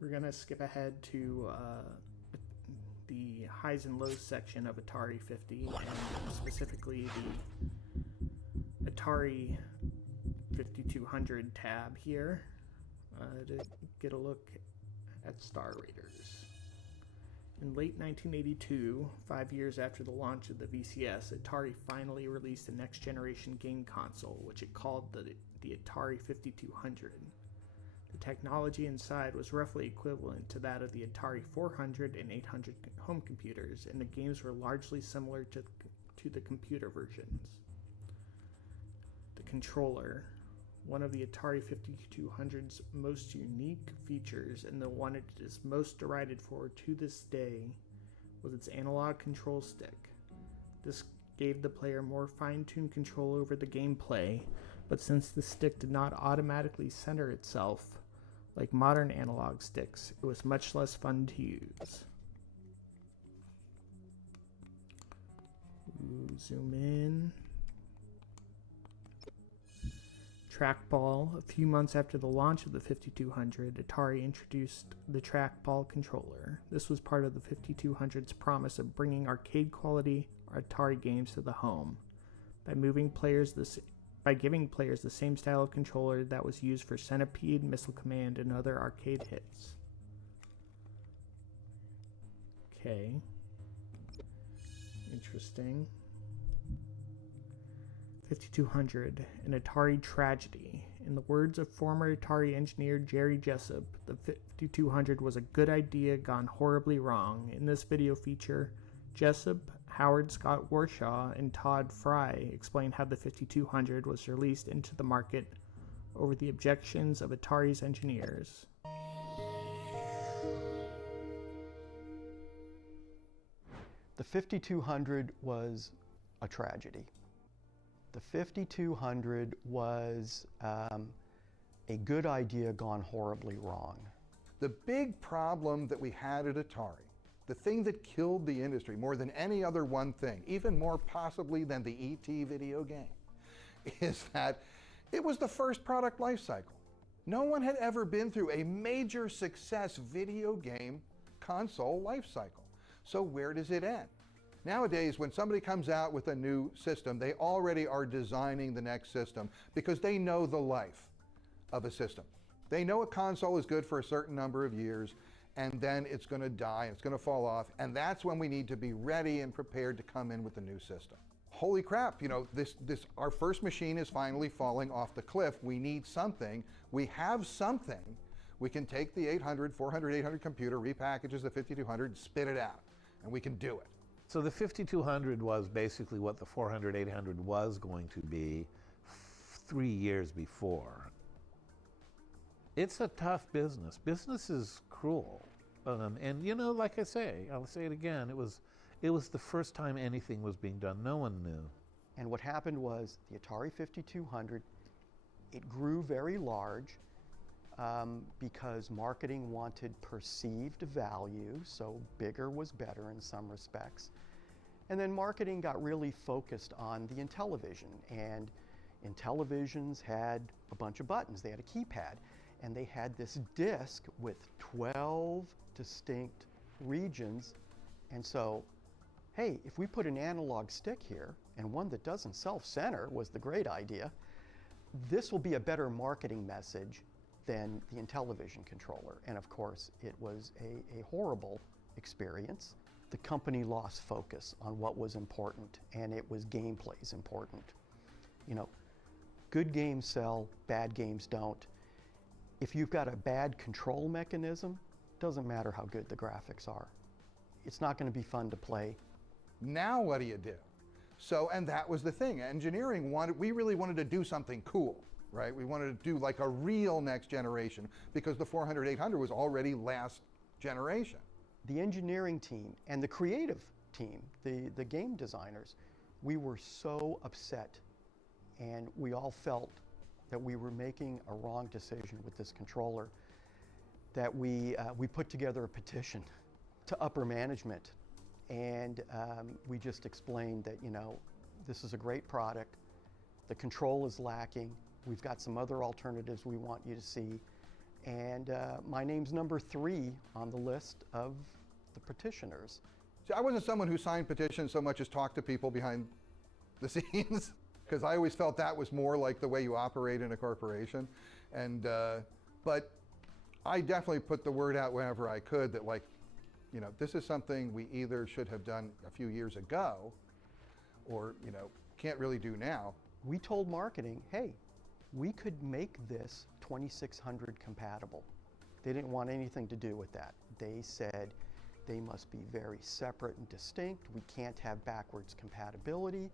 We're going to skip ahead to the highs and lows section of Atari 50, and specifically the Atari 5200 tab here to get a look at star raters. In late 1982, 5 years after the launch of the VCS, Atari finally released a next-generation game console, which it called the Atari 5200. The technology inside was roughly equivalent to that of the Atari 400 and 800 home computers, and the games were largely similar to the computer versions. The controller, one of the Atari 5200's most unique features and the one it is most derided for to this day, was its analog control stick. This gave the player more fine-tuned control over the gameplay, but since the stick did not automatically center itself like modern analog sticks, it was much less fun to use. Zoom in. Trackball. A few months after the launch of the 5200, Atari introduced the trackball controller. This was part of the 5200's promise of bringing arcade-quality Atari games to the home by giving players the same style of controller that was used for Centipede, Missile Command, and other arcade hits. Okay. Interesting. 5200, an Atari tragedy. In the words of former Atari engineer Jerry Jessup, the 5200 was a good idea gone horribly wrong. In this video feature, Jessup, Howard Scott Warshaw, and Todd Fry explain how the 5200 was released into the market over the objections of Atari's engineers. The 5200 was a tragedy. The 5200 was a good idea gone horribly wrong. The big problem that we had at Atari, the thing that killed the industry more than any other one thing, even more possibly than the E.T. video game, is that it was the first product life cycle. No one had ever been through a major success video game console life cycle. So where does it end? Nowadays, when somebody comes out with a new system, they already are designing the next system because they know the life of a system. They know a console is good for a certain number of years, and then it's going to die, it's going to fall off, and that's when we need to be ready and prepared to come in with the new system. Holy crap, you know, our first machine is finally falling off the cliff. We need something. We have something. We can take the 400, 800 computer, repackages the 5200, spit it out, and we can do it. So the 5200 was basically what the 400, 800 was going to be 3 years before. It's a tough business. Business is cruel. And you know, like I say, I'll say it again, it was the first time anything was being done. No one knew. And what happened was the Atari 5200, it grew very large because marketing wanted perceived value, so bigger was better in some respects. And then marketing got really focused on the Intellivision, and Intellivisions had a bunch of buttons. They had a keypad, and they had this disc with 12 distinct regions. And so, hey, if we put an analog stick here, and one that doesn't self-center was the great idea, this will be a better marketing message than the Intellivision controller. And of course, it was a horrible experience. The company lost focus on what was important, and it was gameplay's important. You know, good games sell, bad games don't. If you've got a bad control mechanism, doesn't matter how good the graphics are. It's not going to be fun to play. Now what do you do? So, and that was the thing. Engineering we really wanted to do something cool, right? We wanted to do like a real next generation because the 400, 800 was already last generation. The engineering team and the creative team, the game designers, we were so upset, and we all felt that we were making a wrong decision with this controller, that we put together a petition to upper management, and we just explained that, you know, this is a great product, the control is lacking, we've got some other alternatives we want you to see, And my name's number 3 on the list of the petitioners. See, I wasn't someone who signed petitions so much as talked to people behind the scenes, because I always felt that was more like the way you operate in a corporation. And but I definitely put the word out whenever I could that, like, you know, this is something we either should have done a few years ago or, you know, can't really do now. We told marketing, hey, we could make this 2600 compatible. They didn't want anything to do with that. They said they must be very separate and distinct. We can't have backwards compatibility,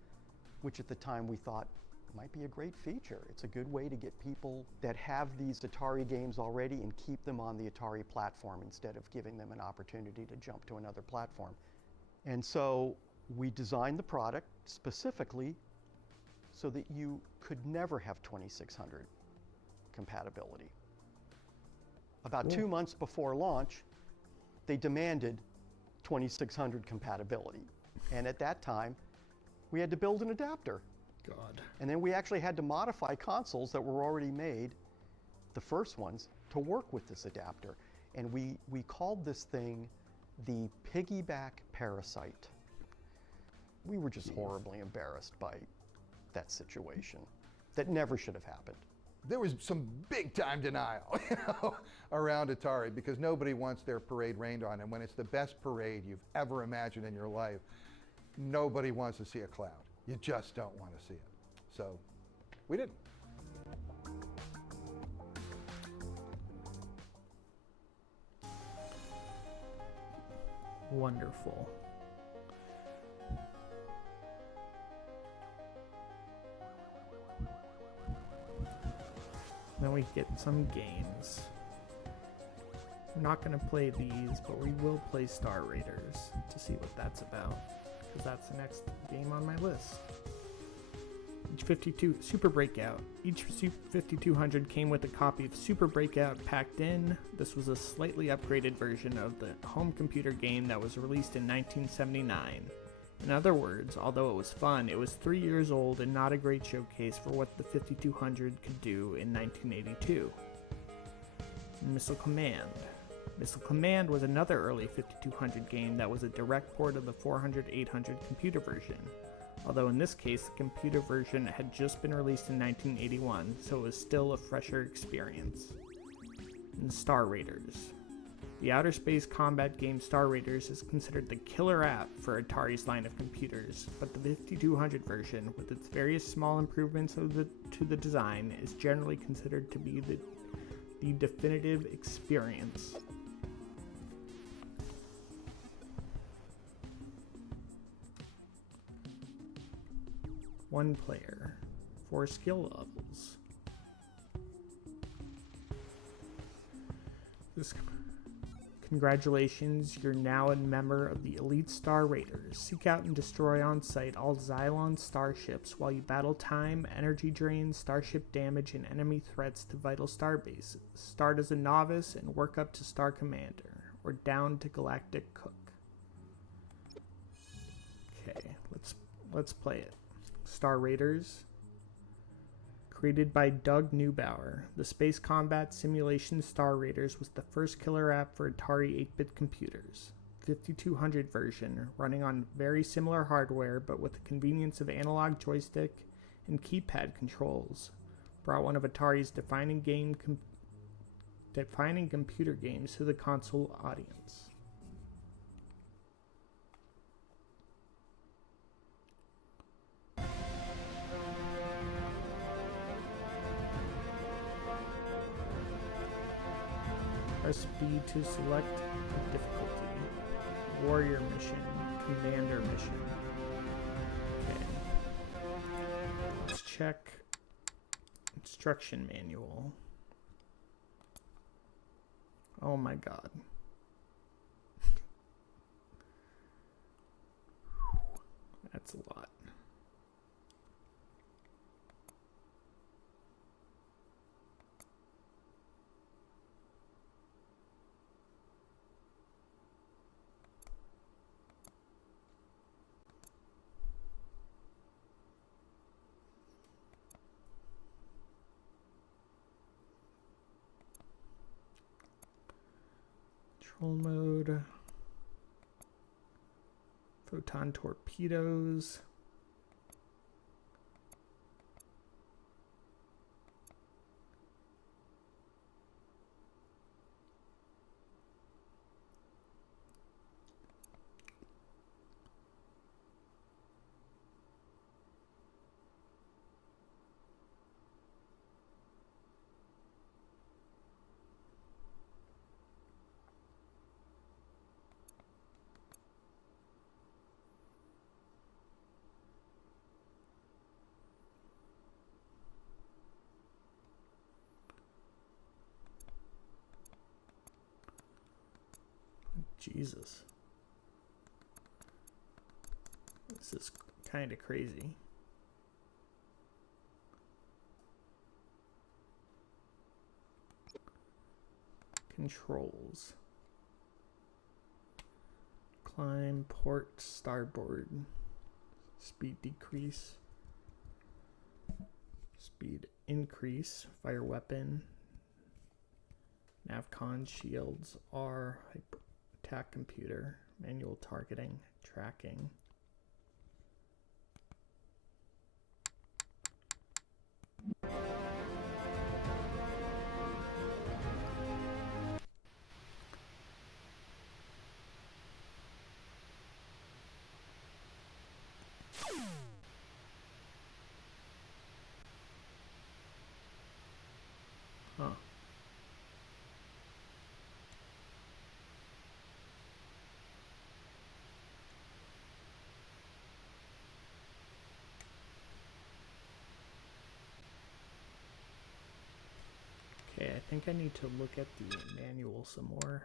which at the time we thought might be a great feature. It's a good way to get people that have these Atari games already and keep them on the Atari platform instead of giving them an opportunity to jump to another platform. And so we designed the product specifically so that you could never have 2600 compatibility. About 2 months before launch, they demanded 2600 compatibility. And at that time, we had to build an adapter. God. And then we actually had to modify consoles that were already made, the first ones, to work with this adapter. And we called this thing the piggyback parasite. We were just horribly embarrassed by that situation. That never should have happened. There was some big time denial, you know, around Atari, because nobody wants their parade rained on. And when it's the best parade you've ever imagined in your life, nobody wants to see a cloud. You just don't want to see it. So we didn't. Wonderful. Then we get some games. We're not going to play these, but we will play Star Raiders to see what that's about, because that's the next game on my list. Each 52 Super Breakout. Each 5200 came with a copy of Super Breakout packed in. This was a slightly upgraded version of the home computer game that was released in 1979. In other words, although it was fun, it was 3 years old and not a great showcase for what the 5200 could do in 1982. Missile Command. Missile Command was another early 5200 game that was a direct port of the 400-800 computer version, although in this case the computer version had just been released in 1981, so it was still a fresher experience. And Star Raiders. The outer space combat game Star Raiders is considered the killer app for Atari's line of computers, but the 5200 version, with its various small improvements to the design, is generally considered to be the definitive experience. One player, 4 skill levels. Congratulations, you're now a member of the Elite Star Raiders. Seek out and destroy on sight all Xylon starships while you battle time, energy drain, starship damage, and enemy threats to vital star bases. Start as a novice and work up to Star Commander, or down to Galactic Cook. Okay, let's play it. Star Raiders. Created by Doug Neubauer, the space combat simulation Star Raiders was the first killer app for Atari 8-bit computers. 5200 version, running on very similar hardware but with the convenience of analog joystick and keypad controls, brought one of Atari's defining computer games to the console audience. Press B to select difficulty. Warrior mission, commander mission. Okay. Let's check instruction manual. Oh my god. That's a lot. Control mode. Photon torpedoes. Jesus. This is kind of crazy. Controls. Climb, port, starboard. Speed decrease. Speed increase. Fire weapon. Navcon shields are attack computer. Manual targeting. Tracking. Huh. Okay, I think I need to look at the manual some more.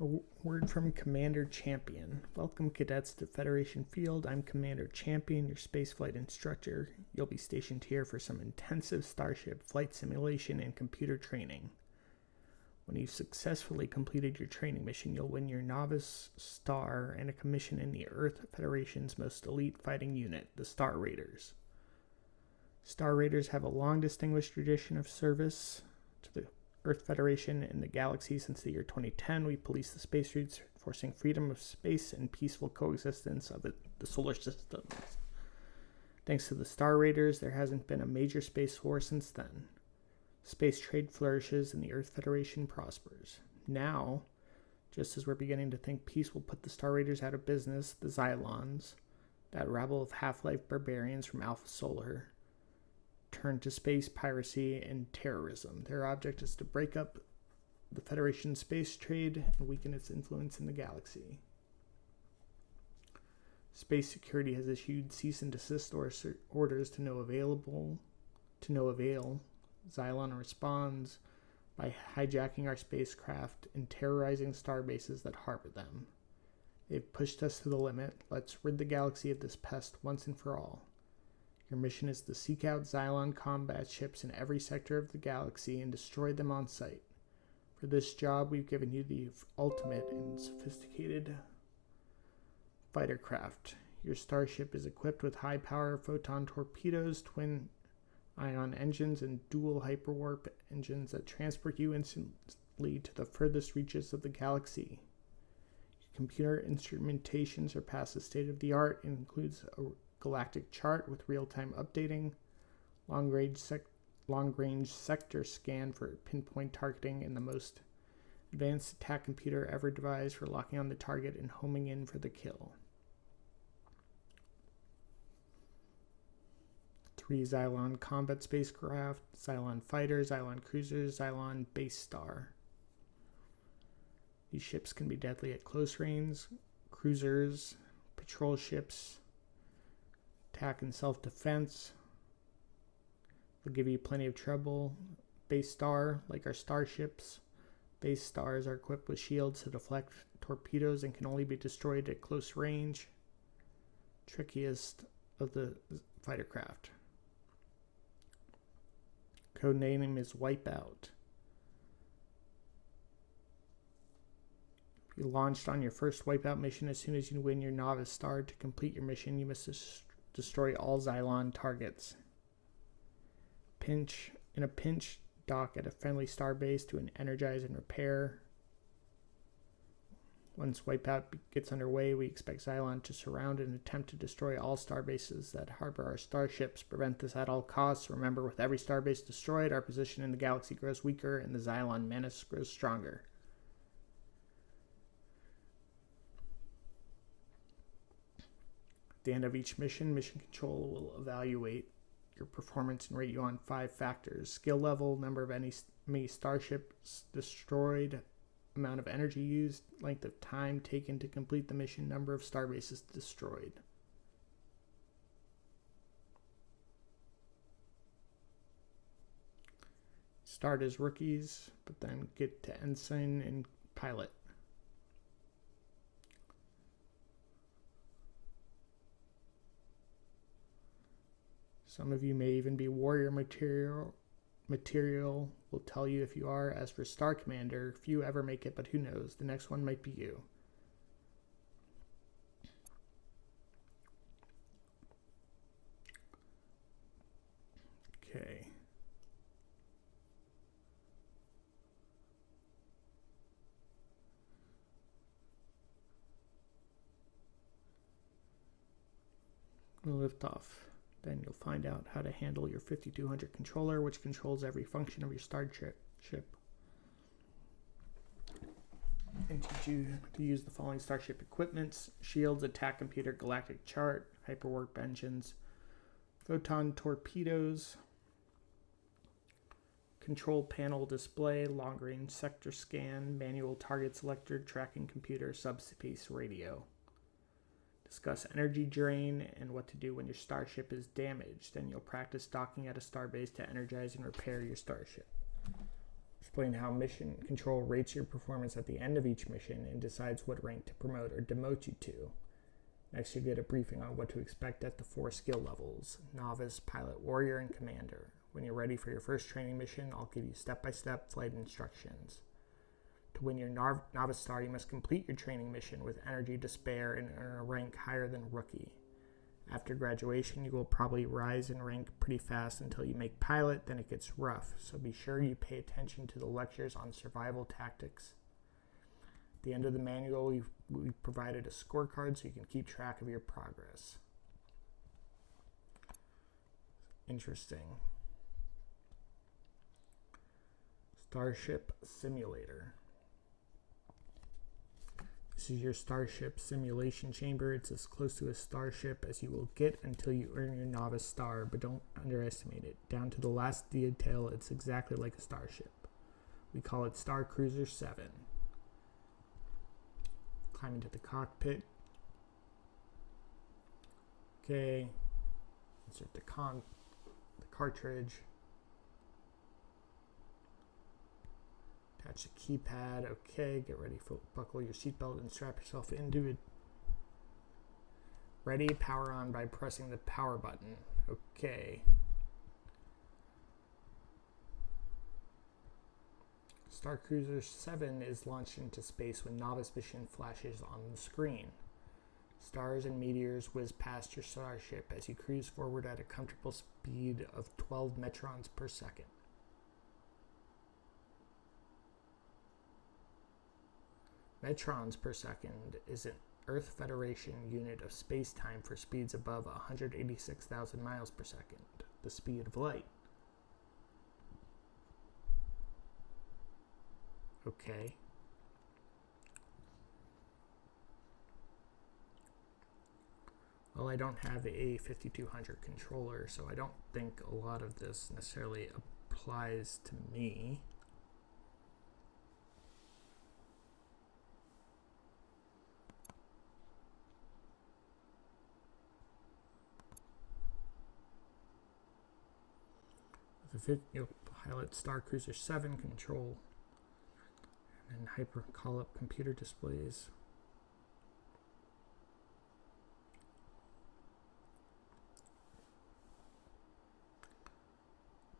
A word from Commander Champion. Welcome, cadets, to Federation Field. I'm Commander Champion, your spaceflight instructor. You'll be stationed here for some intensive Starship flight simulation and computer training. When you've successfully completed your training mission, you'll win your novice star and a commission in the Earth Federation's most elite fighting unit, the Star Raiders. Star Raiders have a long distinguished tradition of service to the Earth Federation and the galaxy. Since the year 2010, we police the space routes, forcing freedom of space and peaceful coexistence of the solar systems. Thanks to the Star Raiders, there hasn't been a major space war since then. Space trade flourishes and the Earth Federation prospers. Now, just as we're beginning to think peace will put the Star Raiders out of business, the Xylons, that rabble of half-life barbarians from Alpha Solar, turn to space piracy and terrorism. Their object is to break up the Federation's space trade and weaken its influence in the galaxy. Space Security has issued cease and desist orders to no avail. Xylon responds by hijacking our spacecraft and terrorizing star bases that harbor them. They've pushed us to the limit. Let's rid the galaxy of this pest once and for all. Your mission is to seek out Xylon combat ships in every sector of the galaxy and destroy them on sight. For this job, we've given you the ultimate and sophisticated fighter craft. Your starship is equipped with high-power photon torpedoes, twin ion engines, and dual hyperwarp engines that transport you instantly to the furthest reaches of the galaxy. Your computer instrumentation surpasses state-of-the-art and includes a galactic chart with real-time updating, long-range sector scan for pinpoint targeting, and the most advanced attack computer ever devised for locking on the target and homing in for the kill. 3 Xylon combat spacecraft, Xylon fighter, Xylon cruiser, Xylon base star. These ships can be deadly at close range. Cruisers, patrol ships, attack and self-defense. They'll give you plenty of trouble. Base star, like our starships. Base stars are equipped with shields to deflect torpedoes and can only be destroyed at close range. Trickiest of the fighter craft. Code name is Wipeout. If you launched on your first Wipeout mission, as soon as you win your novice star, to complete your mission, you must destroy all Xylon targets. Pinch In a pinch, dock at a friendly starbase to energize and repair. Once wipeout gets underway, we expect Xylon to surround and attempt to destroy all starbases that harbor our starships. Prevent this at all costs. Remember, with every starbase destroyed, our position in the galaxy grows weaker and the Xylon menace grows stronger. At the end of each mission, Mission Control will evaluate your performance and rate you on 5 factors: skill level, number of enemy starships destroyed, amount of energy used, length of time taken to complete the mission, number of starbases destroyed. Start as rookies, but then get to ensign and pilot. Some of you may even be warrior material will tell you if you are. As for Star Commander, few ever make it, but who knows? The next one might be you. Okay. We'll lift off. Then you'll find out how to handle your 5200 controller, which controls every function of your starship. And teach you to use the following starship equipments: shields, attack computer, galactic chart, hyperwarp engines, photon torpedoes, control panel display, long-range sector scan, manual target selector, tracking computer, subspace radio. Discuss energy drain and what to do when your starship is damaged. Then you'll practice docking at a starbase to energize and repair your starship. Explain how Mission Control rates your performance at the end of each mission and decides what rank to promote or demote you to. Next, you'll get a briefing on what to expect at the 4 skill levels: Novice, Pilot, Warrior, and Commander. When you're ready for your first training mission, I'll give you step-by-step flight instructions. To win your Novice Star, you must complete your training mission with energy to spare and earn a rank higher than Rookie. After graduation, you will probably rise in rank pretty fast until you make Pilot, then it gets rough, so be sure you pay attention to the lectures on survival tactics. At the end of the manual, we've provided a scorecard so you can keep track of your progress. Interesting. Starship Simulator. This is your starship simulation chamber. It's as close to a starship as you will get until you earn your Novice Star, but don't underestimate it. Down to the last detail, it's exactly like a starship. We call it Star Cruiser 7. Climb into the cockpit. Okay. Insert the cartridge. Attach the keypad. Okay, get ready. Buckle your seatbelt and strap yourself into it. Ready, power on by pressing the power button. Okay. Star Cruiser 7 is launched into space when Novice mission flashes on the screen. Stars and meteors whiz past your starship as you cruise forward at a comfortable speed of 12 metrons per second. Metrons per second is an Earth Federation unit of space-time for speeds above 186,000 miles per second, the speed of light. Okay. Well, I don't have a 5200 controller, so I don't think a lot of this necessarily applies to me. You'll pilot Star Cruiser 7 control and hyper call-up computer displays.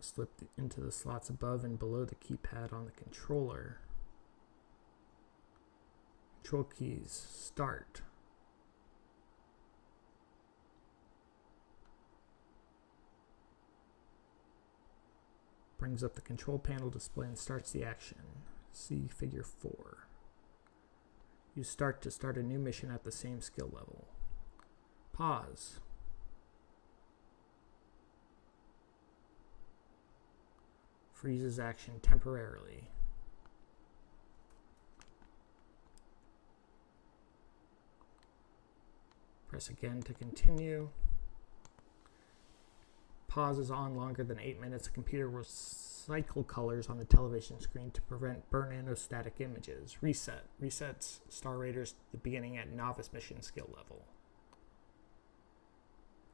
Slip into the slots above and below the keypad on the controller. Control keys, start. brings up the control panel display and starts the action. See figure 4. Use start to start a new mission at the same skill level. Pause. Freezes action temporarily. Press again to continue. Pause is on longer than 8 minutes. The computer will cycle colors on the television screen to prevent burn-in of static images. Reset. Resets star raters the beginning at novice mission skill level.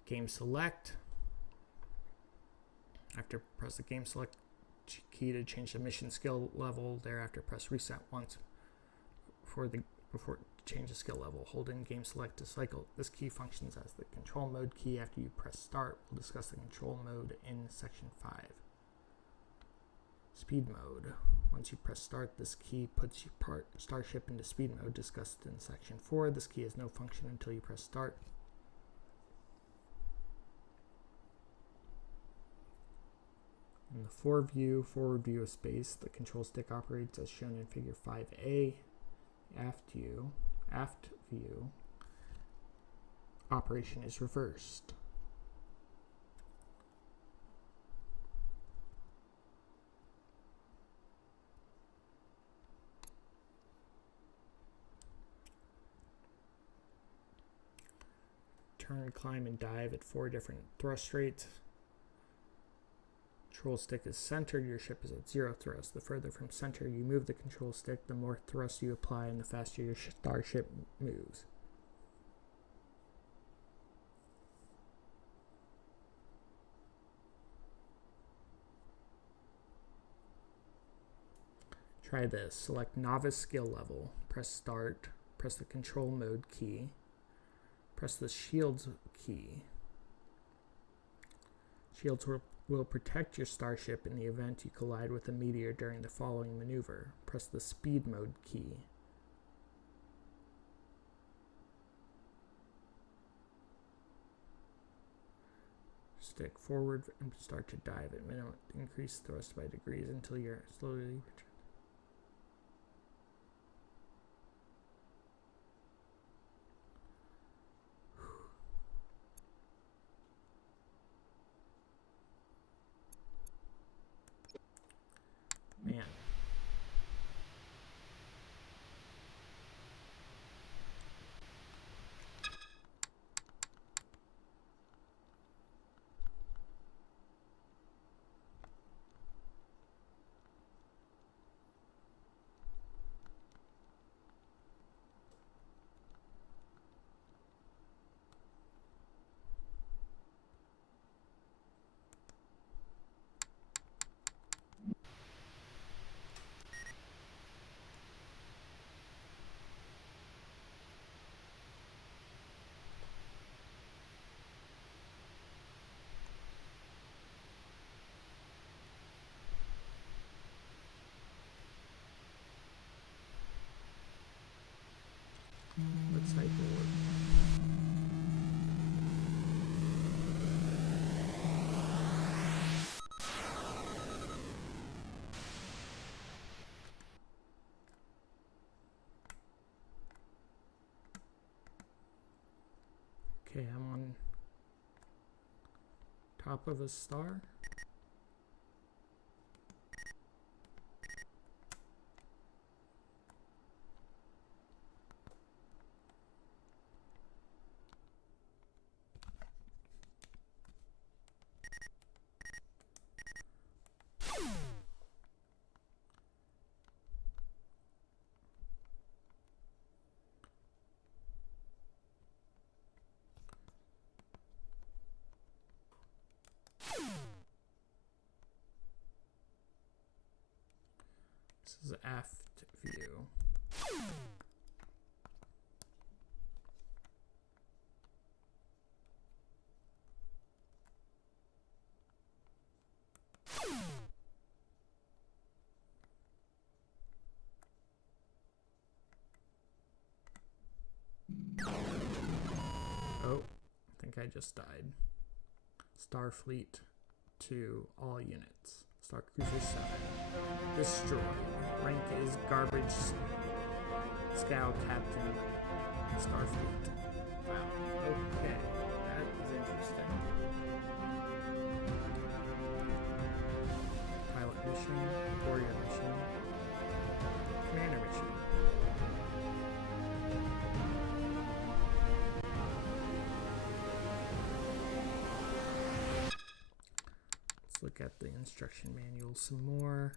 Game select. After press the game select key to change the mission skill level. Thereafter press reset once before change the skill level. Hold in game select to cycle. This key functions as the control mode key after you press start. We'll discuss the control mode in section 5. Speed mode. Once you press start, this key puts your starship into speed mode, discussed in section 4. This key has no function until you press start. In the forward view of space, the control stick operates as shown in figure 5A. Aft view, operation is reversed. Turn, climb, and dive at 4 different thrust rates. Control stick is centered, your ship is at 0 thrust. The further from center you move the control stick, the more thrust you apply and the faster your starship moves. Try this. Select novice skill level. Press start. Press the control mode key. Press the shields key. Shields will protect your starship in the event you collide with a meteor during the following maneuver. Press the speed mode key. Stick forward and start to dive at minimum. Increase thrust by degrees until you're slowly. Man. Let's type forward. Okay, I'm on top of a star. This is aft view. Oh, I think I just died. Starfleet to all units. Star Cruiser 7. Destroy. Rank is Garbage Scow Captain Starfleet. Wow. Okay. That is interesting. Pilot mission. Warrior mission. Commander mission. Let's look at the instruction manual some more.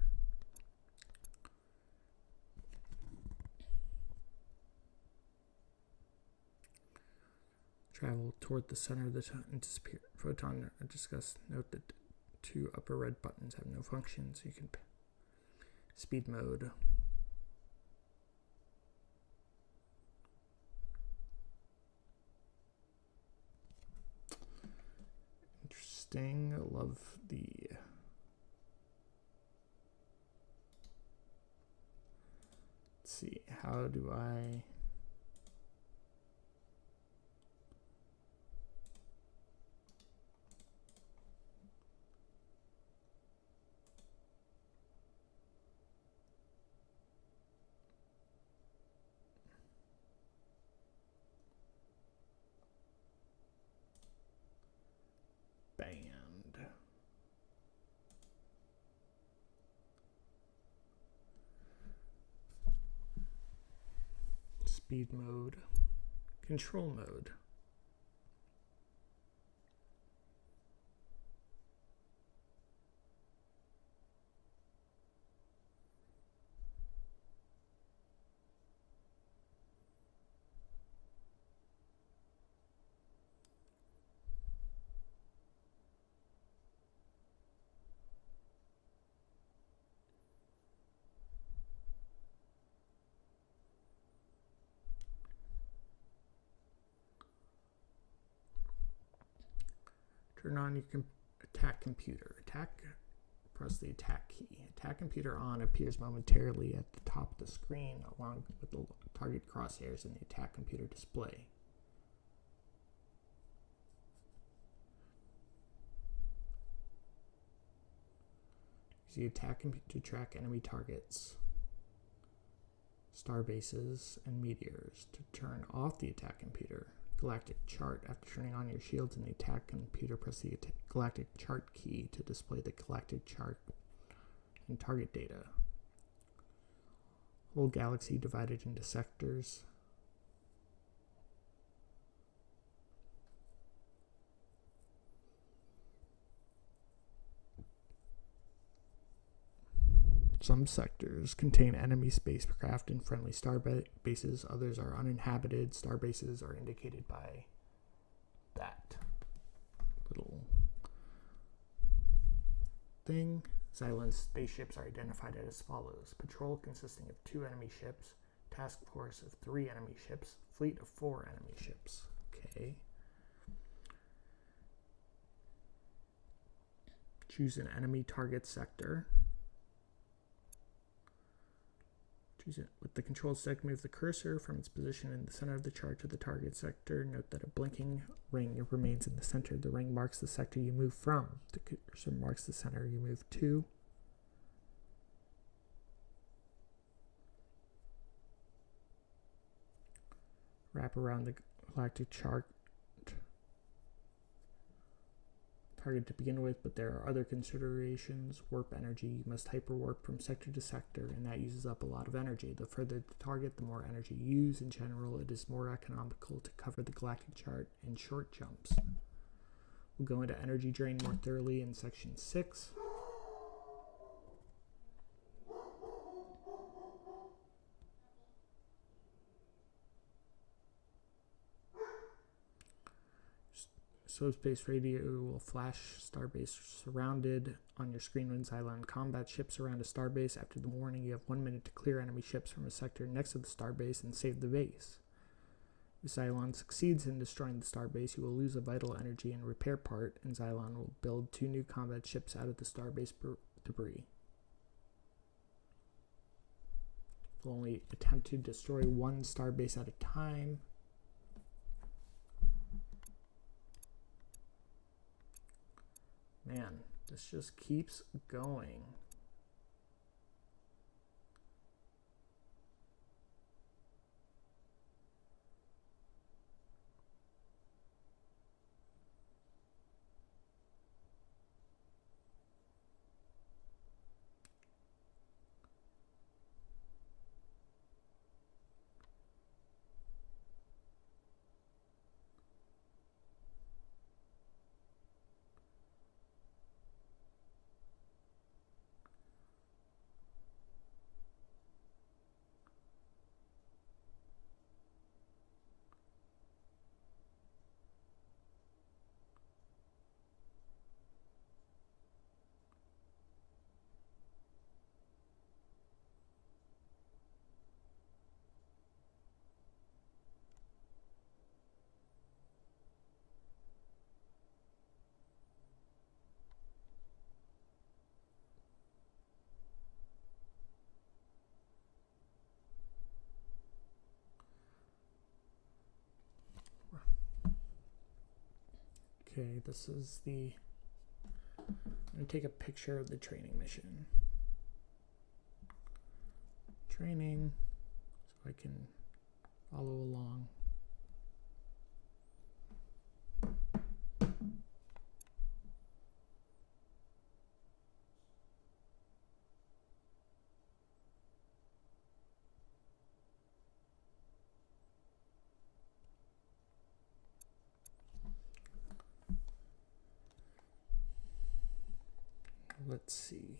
Travel toward the center of the anticipated photon are discussed. Note that two upper red buttons have no function, so you can speed mode. Interesting. I love the let's see, how do I band? Speed mode. Control mode. Turn on your attack computer. Press the attack key. Attack computer on appears momentarily at the top of the screen along with the target crosshairs in the attack computer display. Use the attack computer to track enemy targets, star bases, and meteors. To turn off the attack computer, galactic chart. After turning on your shields in the attack computer, press the galactic chart key to display the galactic chart and target data. Whole galaxy divided into sectors. Some sectors contain enemy spacecraft and friendly star bases. Others are uninhabited. Star bases are indicated by that little thing. Xylon spaceships are identified as follows. Patrol consisting of 2 enemy ships. Task force of 3 enemy ships. Fleet of 4 enemy ships. Okay. Choose an enemy target sector. Choose it. With the control stick, move the cursor from its position in the center of the chart to the target sector. Note that a blinking ring remains in the center. The ring marks the sector you move from. The cursor marks the center you move to. Wrap around the galactic chart target to begin with, but there are other considerations. Warp energy. You must hyperwarp from sector to sector, and that uses up a lot of energy. The further the target, the more energy you use. In general, it is more economical to cover the galactic chart in short jumps. We'll go into energy drain more thoroughly in section 6. Subspace radio will flash starbase surrounded on your screen when Xylon combat ships around a starbase. After the warning, you have 1 minute to clear enemy ships from a sector next to the starbase and save the base. If Xylon succeeds in destroying the starbase, you will lose a vital energy and repair part, and Xylon will build 2 new combat ships out of the starbase debris. We'll only attempt to destroy 1 starbase at a time. Man, This just keeps going. Okay, this is the, I'm going to take a picture of the training mission. Training, so I can follow along. Let's see.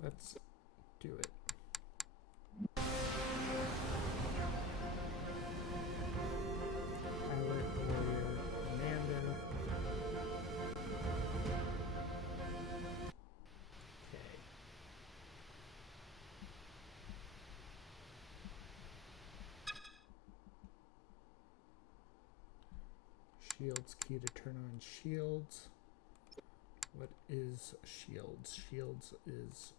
Let's do it. Pilot, warrior, commander. Okay. Shields, key to turn on shields. What is shields? Shields is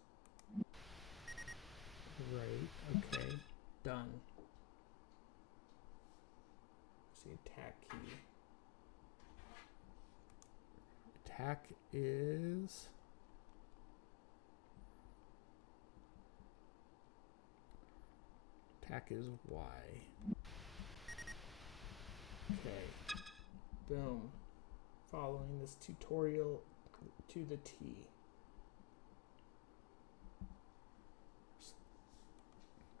right. Okay. Done. See, attack key. Attack is Y. Okay. Boom. Following this tutorial to the T.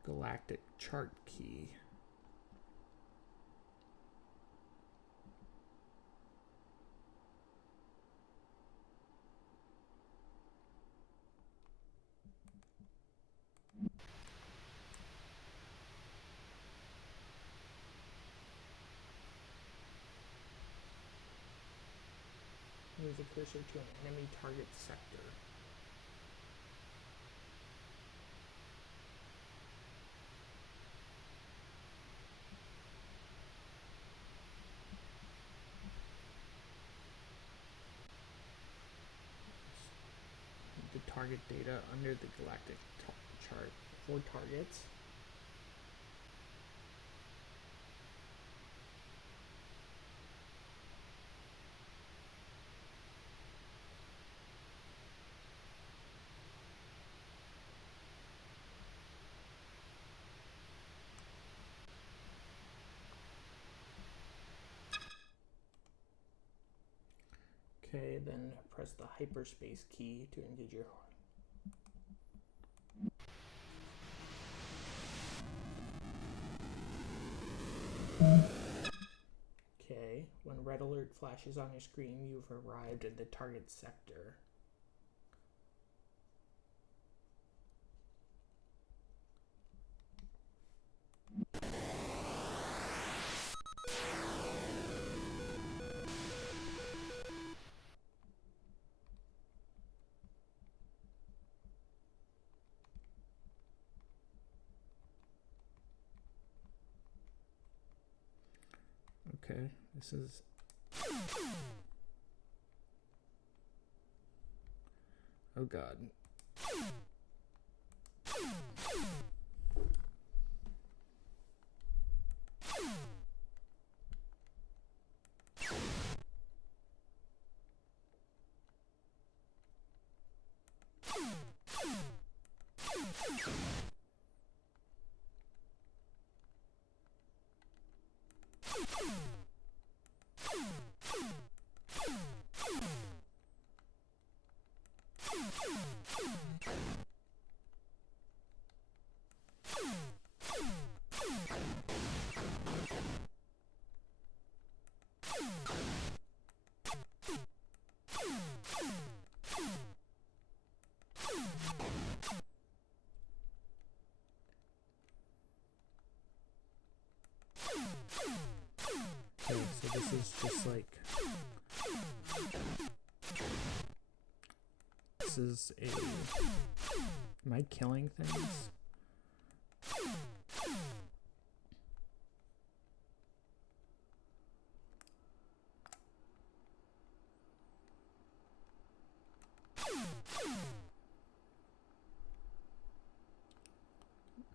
Galactic chart key. Move the cursor to an enemy target sector. The target data under the galactic chart for targets. Okay, then press the hyperspace key to engage your horn. Okay, when red alert flashes on your screen, you've arrived at the target sector. Okay, this is... Oh god. Okay, so this is just like... This is a... Am I killing things?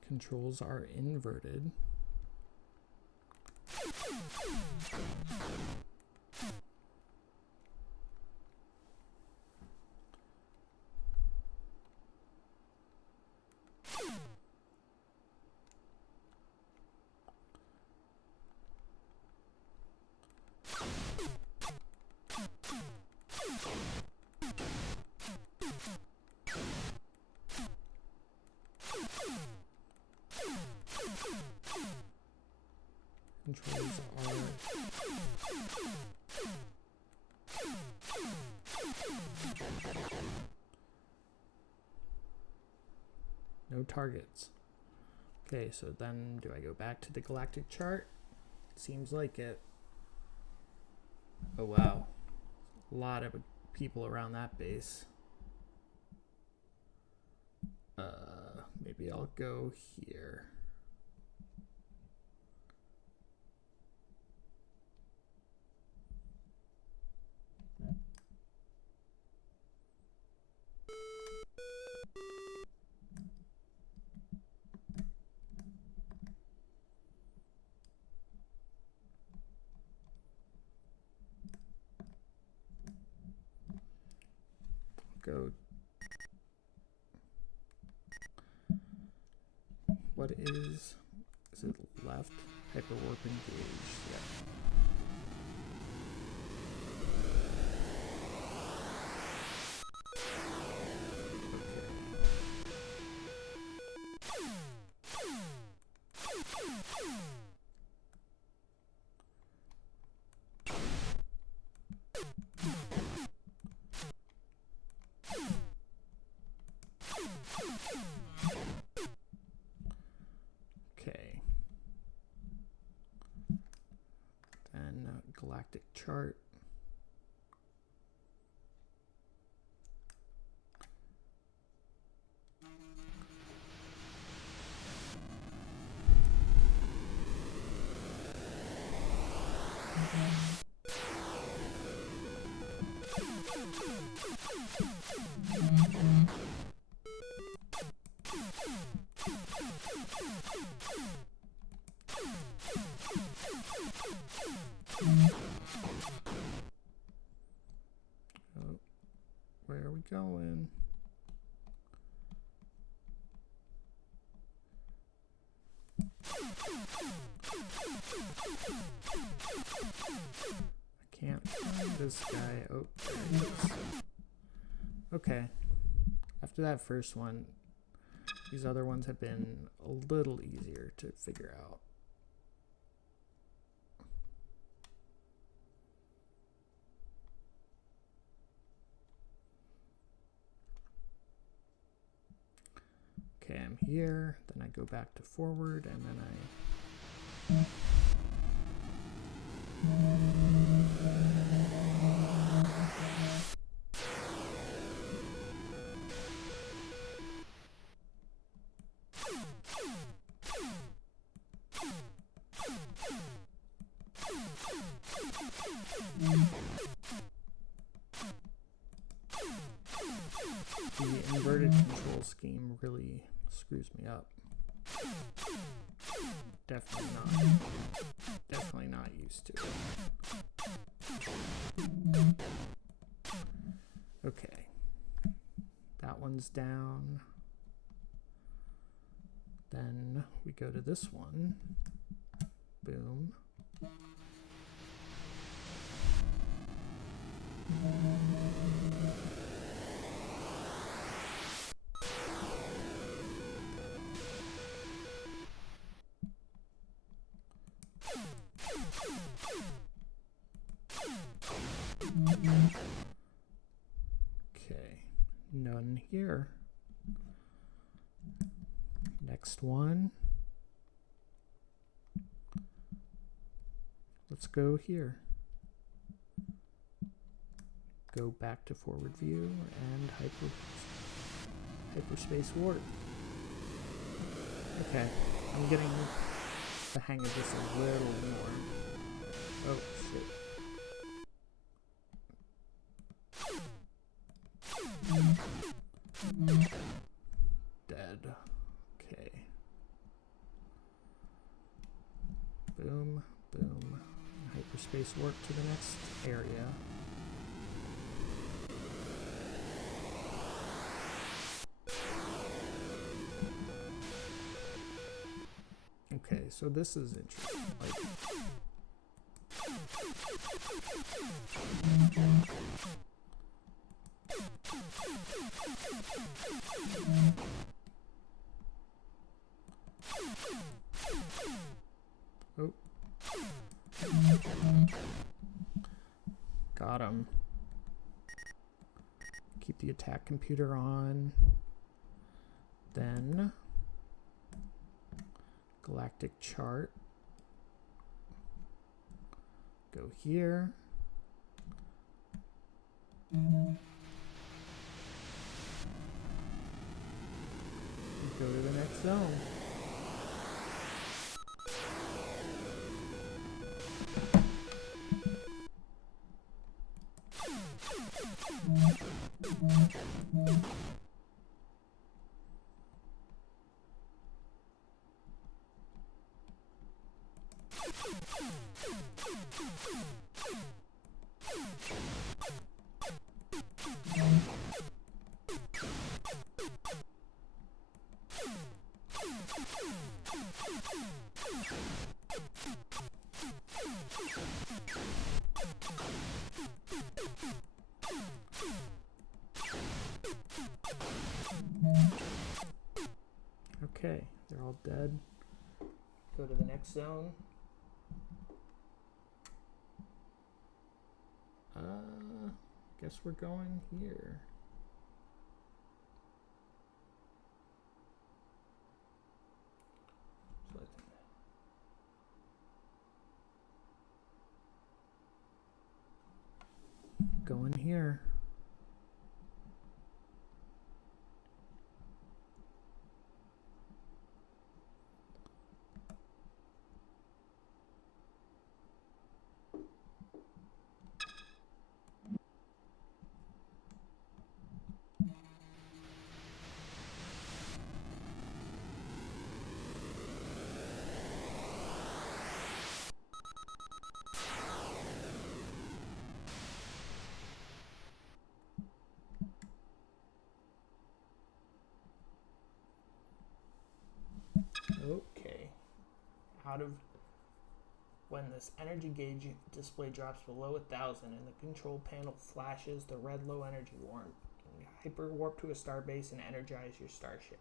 Controls are inverted. Controls are... No targets. Okay, so then do I go back to the galactic chart? Seems like it. Oh wow. A lot of people around that base. Maybe I'll go here. Go. What is it left? Hyperwarp engaged. Yeah. Okay. Then galactic chart. Oh, where are we going? I can't find this guy. Oh, there he is. Okay. After that first one, these other ones have been a little easier to figure out. Okay, I'm here, then I go back to forward, and then I... scheme really screws me up. Definitely not used to it. Okay. That one's down. Then we go to this one. Boom. Okay, none here. Next one. Let's go here. Go back to forward view and hyperspace warp. Okay, I'm getting the hang of this a little more. Oh shit. Dead. Okay. Boom, boom. Hyperspace warp to the next area. Okay, so this is interesting. Like, oh. Got him. Keep the attack computer on. Then galactic chart. Go here. Go to the next zone. Okay, they're all dead. Go to the next zone. Guess we're going here. Going here. Okay. When this energy gauge display drops below 1,000 and the control panel flashes the red low energy warp, hyper warp to a starbase and energize your starship.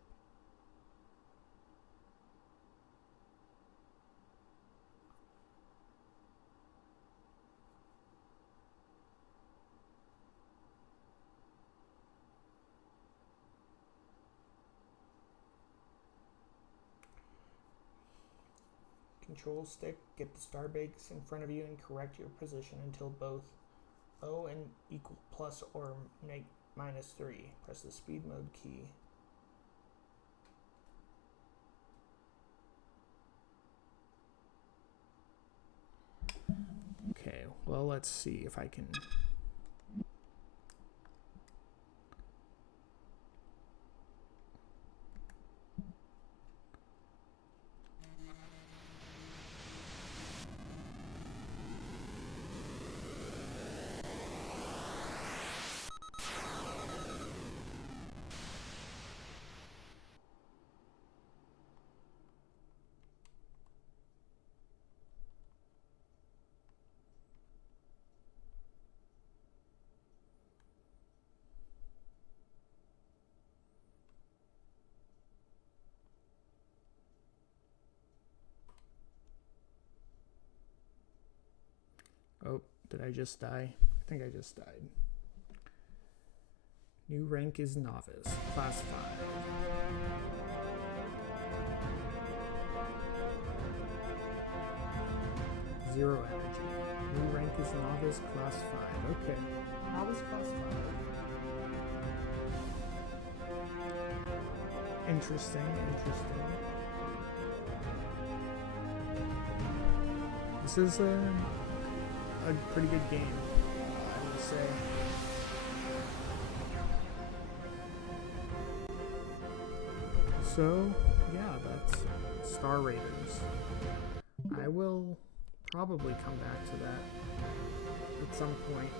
Control stick, get the starbase in front of you and correct your position until both O and equal plus or minus 3. Press the speed mode key. Okay, well, let's see if I can. Did I just die? I think I just died. New rank is novice, class 5. Zero energy. New rank is novice, class 5. Okay. Novice, class 5. Interesting, interesting. This is a pretty good game, I will say. So, yeah, that's Star Raiders. I will probably come back to that at some point.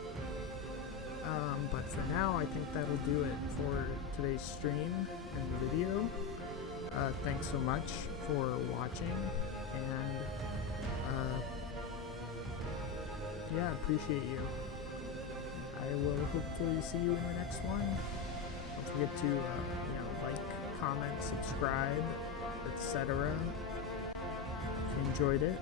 But for now, I think that'll do it for today's stream and video. Thanks so much for watching, and yeah, appreciate you. I will hopefully see you in the next one. Don't forget to like, comment, subscribe, etc. if you enjoyed it.